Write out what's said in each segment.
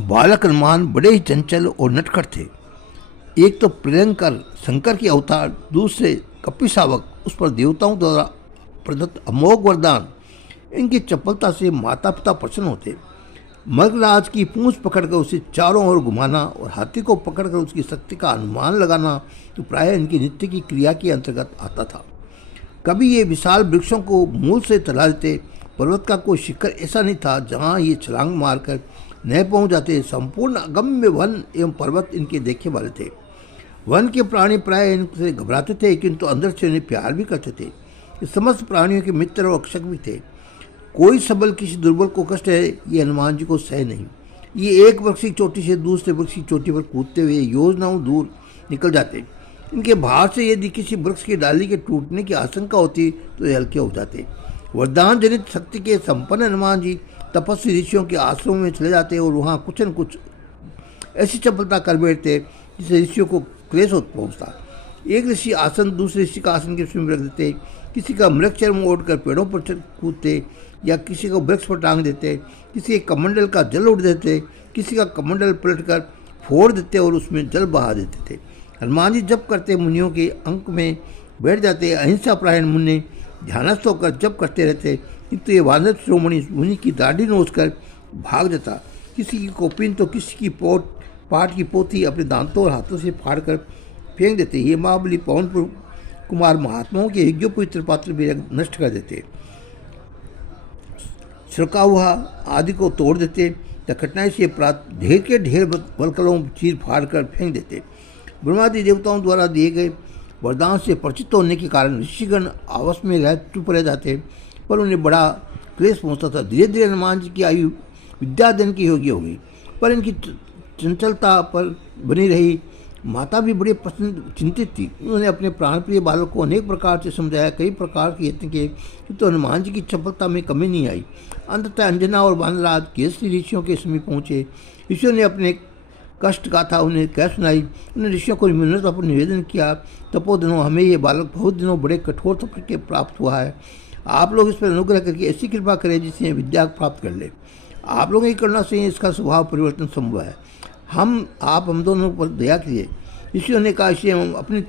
बालक हनुमान बड़े ही चंचल और नटखट थे। एक तो प्रियंकर शंकर के अवतार, दूसरे कपिशावक, उस पर देवताओं द्वारा प्रदत्त अमोघ वरदान। इनकी चपलता से माता पिता प्रसन्न होते। मृगराज की पूंछ पकड़कर उसे चारों ओर घुमाना और हाथी को पकड़कर उसकी शक्ति का अनुमान लगाना तो प्रायः इनकी नित्य की क्रिया के अंतर्गत आता था। कभी ये विशाल वृक्षों को मूल से तला देते। पर्वत का कोई शिखर ऐसा नहीं था जहाँ ये छलांग मारकर न पहुँच जाते। संपूर्ण अगम्य वन एवं पर्वत इनके देखे वाले थे। वन के प्राणी प्राय इनसे घबराते थे, किंतु अंदर से उन्हें प्यार भी करते थे। ये समस्त प्राणियों के मित्र और रक्षक भी थे। कोई सबल किसी दुर्बल को कष्ट है, ये हनुमान जी को सह नहीं। ये एक वृक्ष की चोटी से दूसरे वृक्ष की चोटी पर कूदते हुए योजनाओं दूर निकल जाते। इनके भार से यदि किसी वृक्ष की डाली के टूटने की आशंका होती तो ये हल्के हो जाते। वरदान जनित शक्ति के संपन्न हनुमान जी तपस्वी ऋषियों के आश्रम में चले जाते और वहाँ कुछ न कुछ ऐसी चपलता कर बैठते जिससे ऋषियों को क्लेश पहुँचता। एक ऋषि आसन दूसरे ऋषि का आसन के स्वयं रख देते, किसी का मृग चर्म ओढ़कर पेड़ों पर कूदते या किसी को वृक्ष पर टांग देते, किसी के कमंडल का जल उड़ देते, किसी का कमंडल पलटकर फोड़ देते और उसमें जल बहा देते थे। हनुमान जी जप करते मुनियों के अंक में बैठ जाते। अहिंसा परायण मुनि ध्यानस्थ होकर जप करते रहते, किंतु ये वानर श्रोमणी मुनि की दाढ़ी नोचकर भाग जाता। किसी की कॉपिन तो किसी की पाठ की पोथी अपने दांतों और हाथों से फाड़कर फेंक देते। ये महाबली पवन कुमार महात्माओं के यज्ञोपवित्र पात्र भी नष्ट कर देते। श्रकाउहा आदि को तोड़ देते या कठिनाई से प्राप्त ढेर के ढेर बलकलों चीर फाड़ कर फेंक देते। ब्रह्मादि देवताओं द्वारा दिए गए वरदान से परिचित होने के कारण ऋषिगण आपस में चुप रह जाते, पर उन्हें बड़ा क्लेश पहुंचता था। धीरे धीरे हनुमान जी की आयु विद्याधन की योग्य हो गई, पर इनकी चंचलता पर बनी रही। माता भी बड़ी चिंतित थी। उन्होंने अपने प्राणप्रिय बालक को अनेक प्रकार से समझाया, कई प्रकार के यत्न किए, किंतु हनुमान जी की चपलता में कमी नहीं आई। अंततः अंजना और वानराज केसरी ऋषियों के समीप पहुँचे। ऋषियों ने अपने कष्ट गाथा उन्हें कह सुनाई। उन्हें ऋषियों को विनम्रतापूर्वक निवेदन किया, तपोधनों, हमें ये बालक बहुत दिनों बड़े कठोर तप के प्राप्त हुआ है। आप लोग इस पर अनुग्रह करके ऐसी कृपा करें जिससे विद्या प्राप्त कर ले। आप लोगों की करुणा से इसका स्वभाव परिवर्तन संभव है। आप हम दोनों पर दया कीजिए। ऋषियों ने कहा, इसे अपनी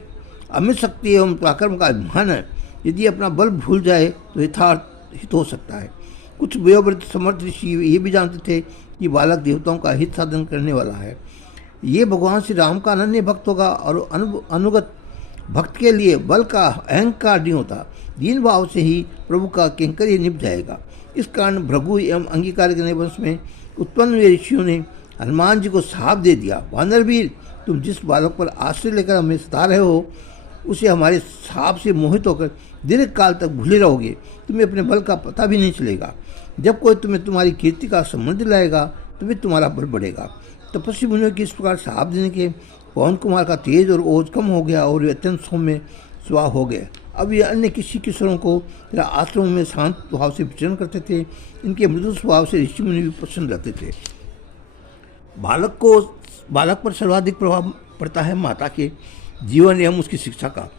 अमित शक्ति एवं पराक्रम का अभिमान है। यदि अपना बल भूल जाए तो यथार्थ हित हो सकता है। कुछ वयोवृद्ध समर्थ ऋषि ये भी जानते थे कि बालक देवताओं का हित साधन करने वाला है। ये भगवान श्री राम का अनन्य भक्त होगा और अनुगत भक्त के लिए बल का अहंकार नहीं होता। दीन भाव से ही प्रभु का किंकरी निभ जाएगा। इस कारण भृगु एवं अंगीकार के वंश में उत्पन्न हुए ऋषियों ने हनुमान जी को साप दे दिया, वानरवीर, तुम जिस बालक पर आश्रय लेकर हमें सता रहे हो उसे हमारे साप से मोहित होकर दीर्घ काल तक भूले रहोगे। तुम्हें अपने बल का पता भी नहीं चलेगा। जब कोई तुम्हें तुम्हारी कीर्ति का संबंध लाएगा तुम्हें तुम्हारा बल बढ़ेगा। तपस्वी मुनियों की इस प्रकार साप देने के पवन कुमार का तेज और ओज कम हो गया और वे अत्यंत सौम्य स्वभाव हो गए। अब ये अन्य किसी किशोरों को तेरा आश्रम में शांत भाव से विचरण करते थे। इनके मृदु स्वभाव से ऋषि मुनि भी प्रसन्न रहते थे। बालक पर सर्वाधिक प्रभाव पड़ता है माता के जीवन एवं उसकी शिक्षा का।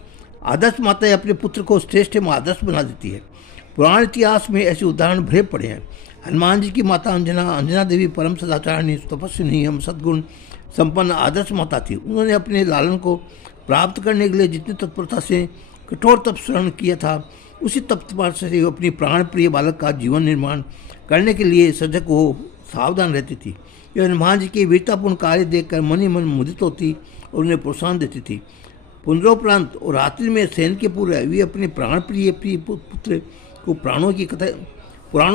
आदर्श माता अपने पुत्र को श्रेष्ठ एवं आदर्श बना देती है। पुराण इतिहास में ऐसे उदाहरण भरे पड़े हैं। हनुमान जी की माता अंजना देवी परम सदाचारिणी, तपस्विनी एवं सद्गुण संपन्न आदर्श माता थी। उन्होंने अपने लालन को प्राप्त करने के लिए जितनी तत्परता से कठोर तप शरण किया था, उसी तपस्या से अपनी प्राण प्रिय बालक का जीवन निर्माण करने के लिए सजग हो सावधान रहती थी। यह हनुमान जी के वीरतापूर्ण कार्य देखकर मन ही मन मुदित होती और उन्हें प्रोत्साहन देती थी। पुनरोपरांत और रात्रि में सैन के पूर्व वे अपने प्राण प्रिय पुत्र को पुराणों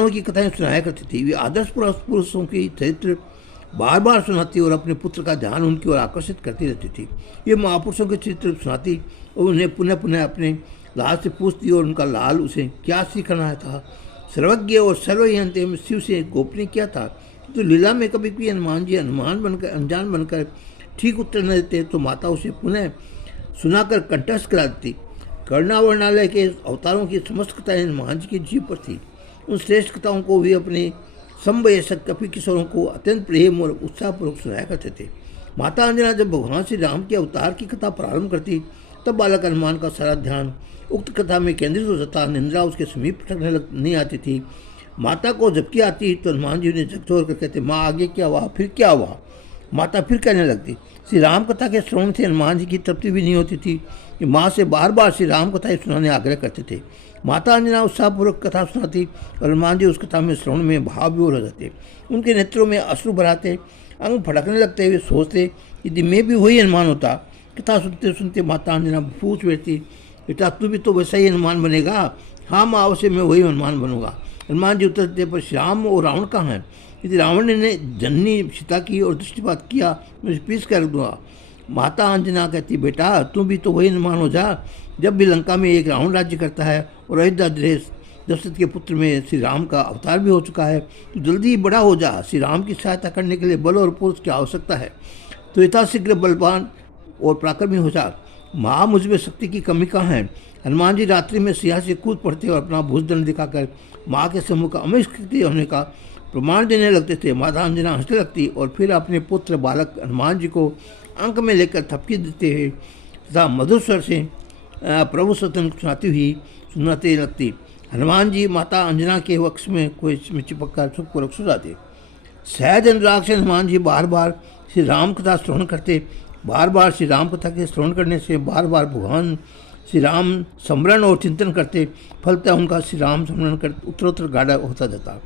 की कथाएं सुनाया करती थी। वे आदर्श पुरुषों की चरित्र बार बार सुनाती और अपने पुत्र का ध्यान उनकी ओर आकर्षित करती रहती थी। ये महापुरुषों के चरित्र सुनाती और उन्हें पुनः पुनः अपने लाल से पूछती और उनका लाल उसे क्या सीखना था। सर्वज्ञ और सर्वयंत एवं शिव से गोपनीय क्या था। तो लीला में कभी कोई हनुमान जी अनजान बनकर ठीक उत्तर न देते तो माता उसे पुनः सुनाकर कंठस्थ करा देती। करुणा वर्णालय के अवतारों की समस्त कथाएं हनुमान जी की जीव पर थी। उन श्रेष्ठ कथाओं को वे अपने समवयस्क कपि किशोरों को अत्यंत प्रेम और उत्साहपूर्वक सुनाया करते थे। माता अंजना जब भगवान श्री राम के अवतार की कथा प्रारंभ करती तब बालक हनुमान का सारा ध्यान उक्त कथा में केंद्रित हो जाता। निंद्रा उसके समीप नहीं आती थी। माता को झपकी आती तो हनुमान जी उन्हें झकझोर कर कहते, माँ आगे क्या हुआ, फिर क्या हुआ। माता फिर कहने लगती। श्री राम कथा के श्रवण से हनुमान जी की तृप्ति भी नहीं होती थी कि माँ से बार बार श्री राम कथा सुनाने आग्रह करते थे। माता अंजना उत्साहपूर्वक कथा सुनाती और हनुमान जी उस कथा में श्रवण में भाव विभोर हो जाते। उनके नेत्रों में अश्रु भराते, अंग फटकने लगते हुए सोचते, यदि मैं भी वही हनुमान होता। कथा सुनते सुनते माता अंजना पूछ बैठती, बेटा तू भी तो वैसा ही हनुमान बनेगा। हाँ माँ, अवश्य मैं वही हनुमान बनूंगा। हनुमान जी उत्तर देते, पर श्याम और रावण कहाँ हैं? यदि रावण ने जननी सीता की और दृष्टिपात किया मैं उसे पीस कर दूंगा। माता अंजना कहती, बेटा तू भी तो वही हनुमान हो जा। जब भी लंका में एक रावण राज्य करता है और अयोध्या देश दशरथ के पुत्र में श्री राम का अवतार भी हो चुका है, तो जल्दी ही बड़ा हो जा। श्री राम की सहायता करने के लिए बल और पुरुष की आवश्यकता है, तो यथाशीघ्र बलवान और पराक्रमी हो जा। माँ, मुझमें शक्ति की कमी कहाँ है? हनुमान जी रात्रि में सिंह से कूद पड़ते और अपना भुजदंड दिखाकर माँ के सम्मुख अमर शक्ति होने का प्रमाण देने लगते थे। माता अंजना हंसने लगती और फिर अपने पुत्र बालक हनुमान जी को अंक में लेकर थपकी देते हुए तथा मधुर स्वर से प्रभु सतन सुनाते लगती। हनुमान जी माता अंजना के वक्ष में कोई में चिपक कर सुखपूर्वक सो जाते। सहज अनुराग से हनुमान जी बार बार श्री राम कथा श्रवण करते। बार बार श्री राम कथा के श्रवण करने से बार बार भगवान श्री राम स्मरण और चिंतन करते। फलतः उनका श्री राम स्मरण कर उत्तरोत्तर गाढ़ा होता जाता।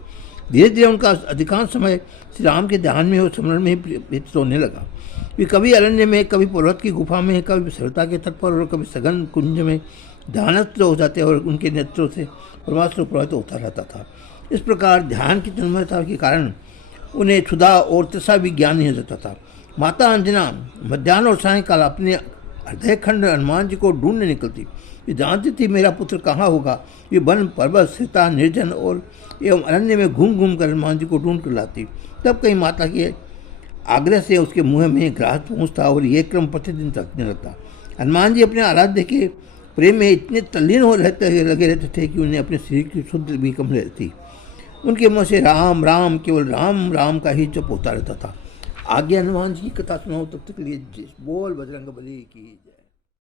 धीरे धीरे उनका अधिकांश समय श्री राम के ध्यान में और स्मरण में व्यतीत होने लगा। वे कभी अरण्य में, कभी पर्वत की गुफा में, कभी सरलता के तट पर और कभी सघन कुंज में ध्यानस्थ हो जाते और उनके नेत्रों से परमात्मा प्रभावित होता रहता था। इस प्रकार ध्यान की तन्मयता के कारण उन्हें क्षुधा और तृषा भी ज्ञान नहीं हो जाता था। माता अंजना मध्याह्न और सायंकाल अपने हृदय खंड हनुमान जी को ढूंढने निकलती। वे जानती थी मेरा पुत्र कहाँ होगा। वे वन पर्वत सीता निर्जन और एवं अरण्य में घूम घूम कर हनुमान जी को ढूंढ कर लाती। तब कहीं माता के आग्रह से उसके मुँह में ग्रास पहुँचता और ये क्रम प्रतिदिन रखने लगता। हनुमान जी अपने आराध्य के प्रेम में इतने तल्लीन हो लगे रहते थे कि उन्हें अपने शरीर की शुद्ध भी कम रहती। उनके मुँह से राम राम, केवल राम राम का ही जप होता रहता था। आगे हनुमान जी की कथा सुनाओ, तब तक के लिए बोल बजरंग बली की।